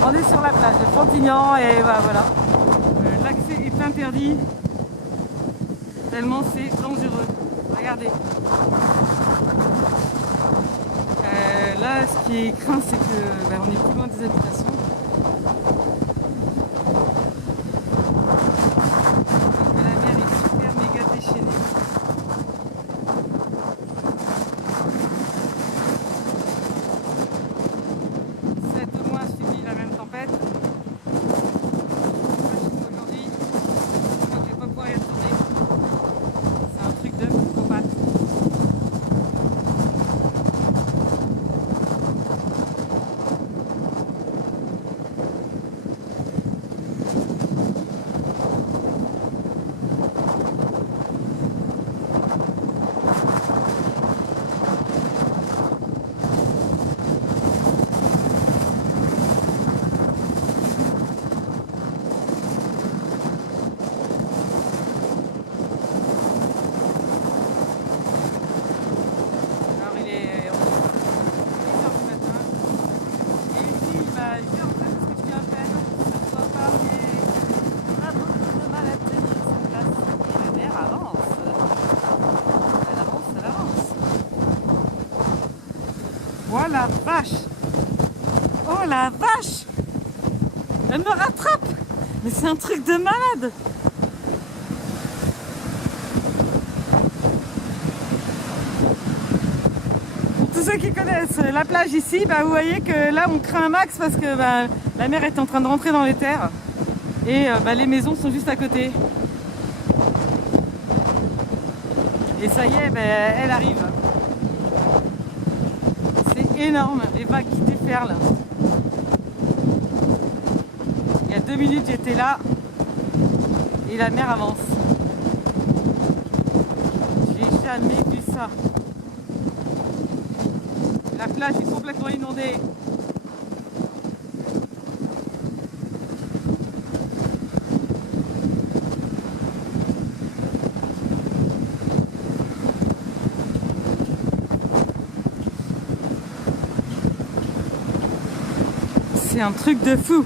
On est sur la plage de Frontignan et bah, voilà. L'accès est interdit tellement c'est dangereux. Regardez. Là, ce qui est craint, c'est que on est plus loin des habitations. Et la mer est super méga déchaînée. C'est au moins suivi la même tempête. Aujourd'hui, je crois que je vais pas pouvoir y retourner. C'est un truc de psychopathe. Alors il est 8h du matin. Et ici, je vais rentrer parce que je suis à peine. Ça ne va pas, mais on a beaucoup de mal à tenir cette place. Et la mer avance. Elle avance, elle avance. Oh la vache! Oh la vache! Elle me rattrape! Mais c'est un truc de malade! Pour tous ceux qui connaissent la plage ici, vous voyez que là on craint un max parce que la mer est en train de rentrer dans les terres et les maisons sont juste à côté. Et ça y est, elle arrive. C'est énorme, les vagues qui déferlent. Il y a 2 minutes j'étais là et la mer avance. J'ai jamais vu ça. La plage est complètement inondée. C'est un truc de fou.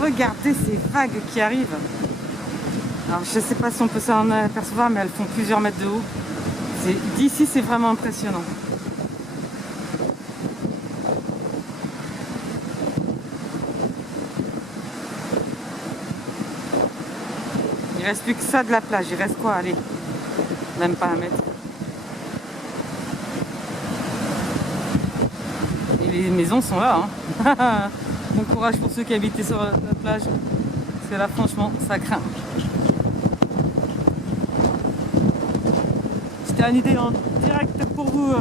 Regardez ces vagues qui arrivent. Alors je sais pas si on peut s'en apercevoir, mais elles font plusieurs mètres de haut. D'ici c'est vraiment impressionnant. Il reste plus que ça de la plage. Il reste quoi? Allez, même pas 1 mètre. Et les maisons sont là. Hein. Bon courage pour ceux qui habitent sur la plage. Parce que là franchement ça craint. C'était une idée en direct pour vous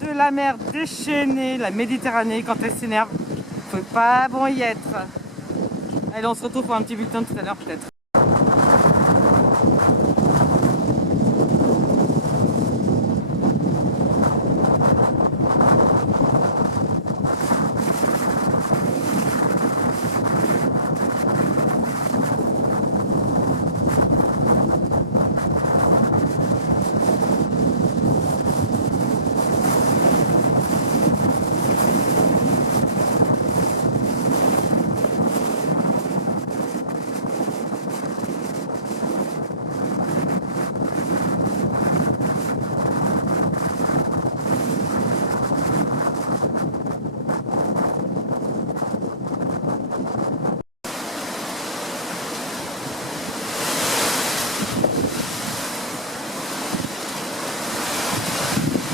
de la mer déchaînée, la Méditerranée quand elle s'énerve. Faut pas bon y être. Allez, on se retrouve pour un petit bulletin tout à l'heure peut-être.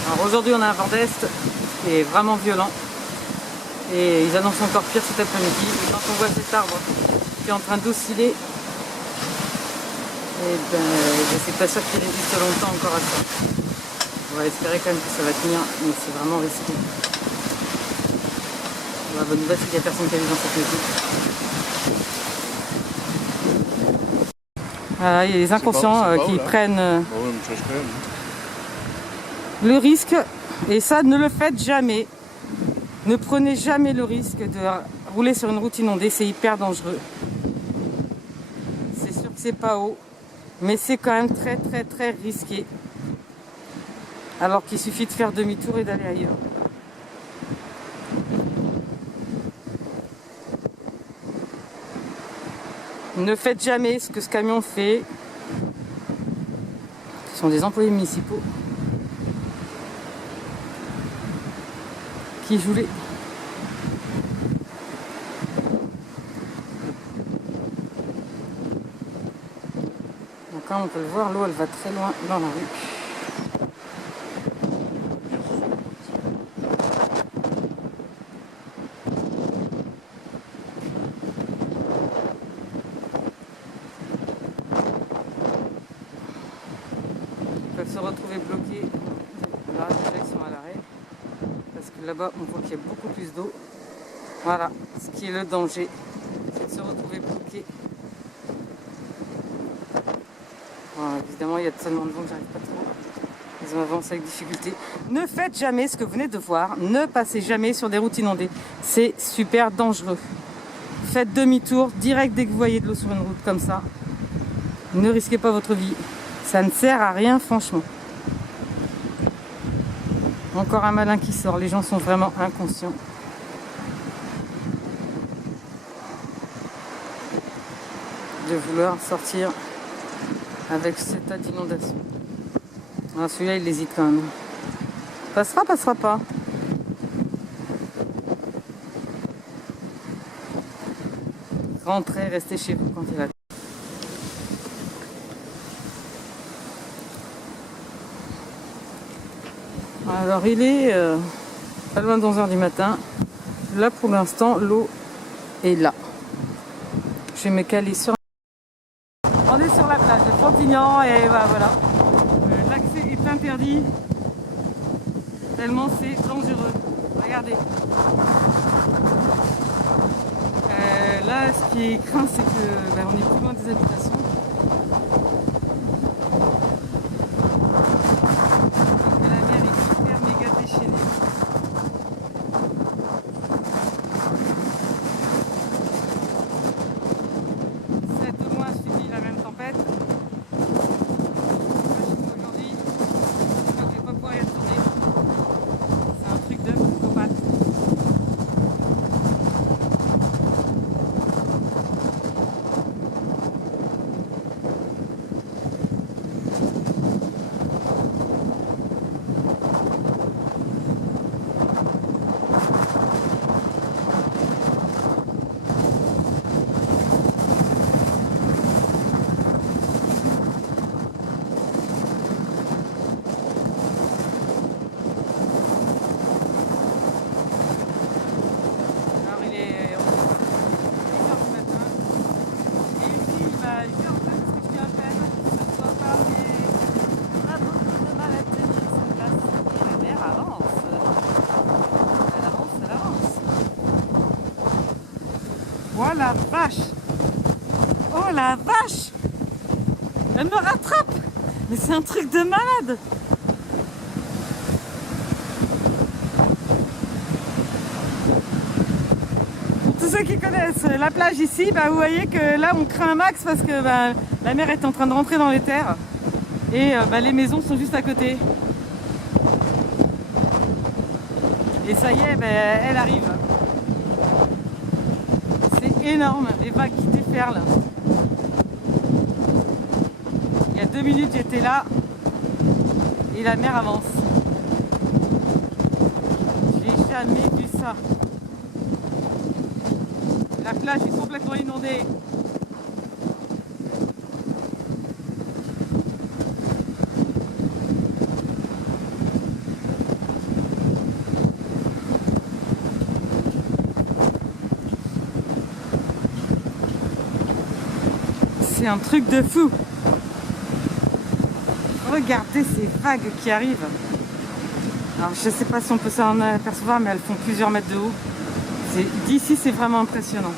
Alors aujourd'hui on a un vent d'est qui est vraiment violent et ils annoncent encore pire cet après-midi. Quand on voit cet arbre qui est en train d'osciller, je suis pas sûr qu'il résiste longtemps encore à ça. On va espérer quand même que ça va tenir, mais c'est vraiment risqué. La bonne nouvelle c'est qu'il n'y a personne qui habite dans cette maison. Voilà, il y a les inconscients qui prennent le risque, et ça ne le faites jamais. Ne prenez jamais le risque de rouler sur une route inondée, c'est hyper dangereux. C'est sûr que c'est pas haut, mais c'est quand même très très très risqué. Alors qu'il suffit de faire demi-tour et d'aller ailleurs. Ne faites jamais ce que ce camion fait. Ce sont des employés municipaux qui jouent les... Donc comme on peut le voir, l'eau elle va très loin dans la rue. Ils peuvent se retrouver bloqués. Là, déjà ils sont à l'arrêt. Parce que là-bas, on voit qu'il y a beaucoup plus d'eau. Voilà, ce qui est le danger, c'est de se retrouver bloqué. Voilà, évidemment, il y a tellement de vent que j'arrive pas trop. Ils avancent avec difficulté. Ne faites jamais ce que vous venez de voir. Ne passez jamais sur des routes inondées. C'est super dangereux. Faites demi-tour direct dès que vous voyez de l'eau sur une route comme ça. Ne risquez pas votre vie. Ça ne sert à rien, franchement. Encore un malin qui sort. Les gens sont vraiment inconscients. De vouloir sortir avec cet état d'inondation. Ah, celui-là, il hésite quand même. Passera, passera pas. Rentrez, restez chez vous quand il va. Alors, il est pas loin de 11h du matin. Là, pour l'instant, l'eau est là. Je vais me caler sur... On est sur la plage de Frontignan et bah, voilà. L'accès est interdit. Tellement c'est dangereux. Regardez. Là, ce qui est craint, c'est que on est plus loin des habitations. Et la mer est super méga déchaînée. Cette au moins suivi la même tempête. Aujourd'hui, je crois que je vais pas pouvoir y retourner. C'est un truc de psychopathe. Oh la vache! Oh la vache! Elle me rattrape! Mais c'est un truc de malade! Pour tous ceux qui connaissent la plage ici, bah, vous voyez que là on craint un max parce que bah, la mer est en train de rentrer dans les terres et bah, les maisons sont juste à côté. Et ça y est, bah, elle arrive. Énorme, les vagues qui déferlent. Il y a 2 minutes j'étais là et la mer avance. J'ai jamais vu ça. La plage est complètement inondée. C'est un truc de fou. Regardez ces vagues qui arrivent. Alors je sais pas si on peut s'en apercevoir, mais elles font plusieurs mètres de haut. D'ici c'est vraiment impressionnant.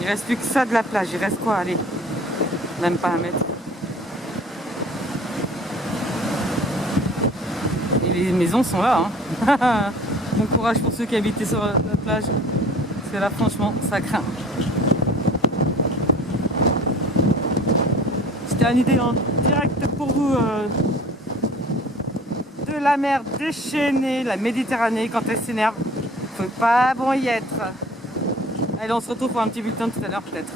Il reste plus que ça de la plage. Il reste quoi? Allez, même pas 1 mètre. Les maisons sont là. Hein. Bon courage pour ceux qui habitaient sur la plage. Parce que là, franchement, ça craint. C'était une idée en direct pour vous de la mer déchaînée, la Méditerranée, quand elle s'énerve, faut pas bon y être. Allez, on se retrouve pour un petit bulletin tout à l'heure peut-être.